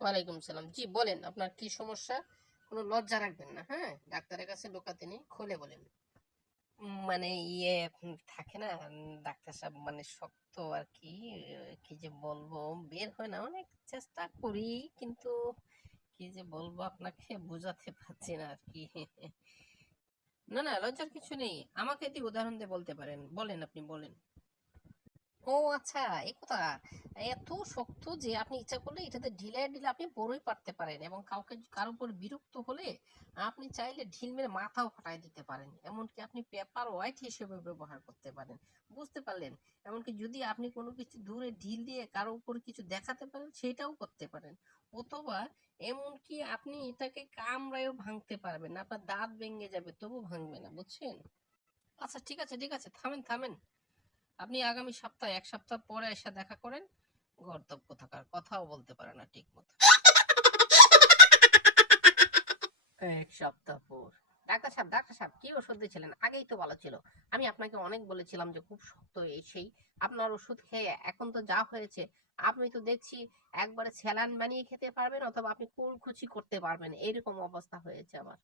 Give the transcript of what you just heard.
ওয়ালাইকুম সালাম। জি, বলেন, আপনার কি সমস্যা? কোনো লজ্জা রাখবেন না হ্যাঁ? ডাক্তারের কাছে ঢোকাতে নেই বলেন। মানে ইয়ে থাকে না ডাক্তার সাহেব মানে শক্ত আর কি কি যে বলব, বের হয় না, অনেক চেষ্টা করি, কিন্তু কি যে বলব আপনাকে বোঝাতে পারছি না আর কি। না না, লজ্জার কিছু নেই। আমাকে দিয়ে উদাহরণ দিয়ে বলতে পারেন, বলেন আপনি, বলেন। ও আচ্ছা এই কথা। এত শক্ত যে আপনি ইচ্ছা করলে এটাতে ঢিলে ঢিলে আপনি বড়ই পারতে পারেন এবং কাউকে কারোর উপর বিরক্ত হলে আপনি চাইলে ঢিল মেরে মাথাও ফাটাই দিতে পারেন। এমনকি আপনি পেপার হোয়াইট হিসেবে ব্যবহার করতে পারেন। বুঝতে পারলেন? এমনকি যদি আপনি কোনো কিছু দূরে ঢিল দিয়ে কারোর উপর কিছু দেখাতে পারেন, সেটাও করতে পারেন। অথবা এমনকি আপনি এটাকে কামড়ায়ও ভাঙতে পারবেন আপনার দাঁত ভেঙে যাবে তবু ভাঙবে না, বুঝছেন? আচ্ছা ঠিক আছে ঠিক আছে, থামেন থামেন। আপনি আগামী সপ্তাহে এক সপ্তাহ পরে এসে দেখা করেন গর্দব কোথাকার কথাও বলতে পারে না ঠিক মতো এক সপ্তাহ পর ডাক্তার সাহেব ডাক্তার সাহেব কি ওষুধ দিয়েছিলেন আগেই তো ভালো ছিল আমি আপনাকে অনেক বলেছিলাম যে খুব শক্ত এই সেই আপনার ওষুধ খেয়ে এখন তো যা হয়েছে আপনি তো দেখছি একবারে স্যালান বানিয়ে খেতে পারবেন অথবা আপনি কুলকুচি করতে পারবেন এইরকম অবস্থা হয়েছে আমার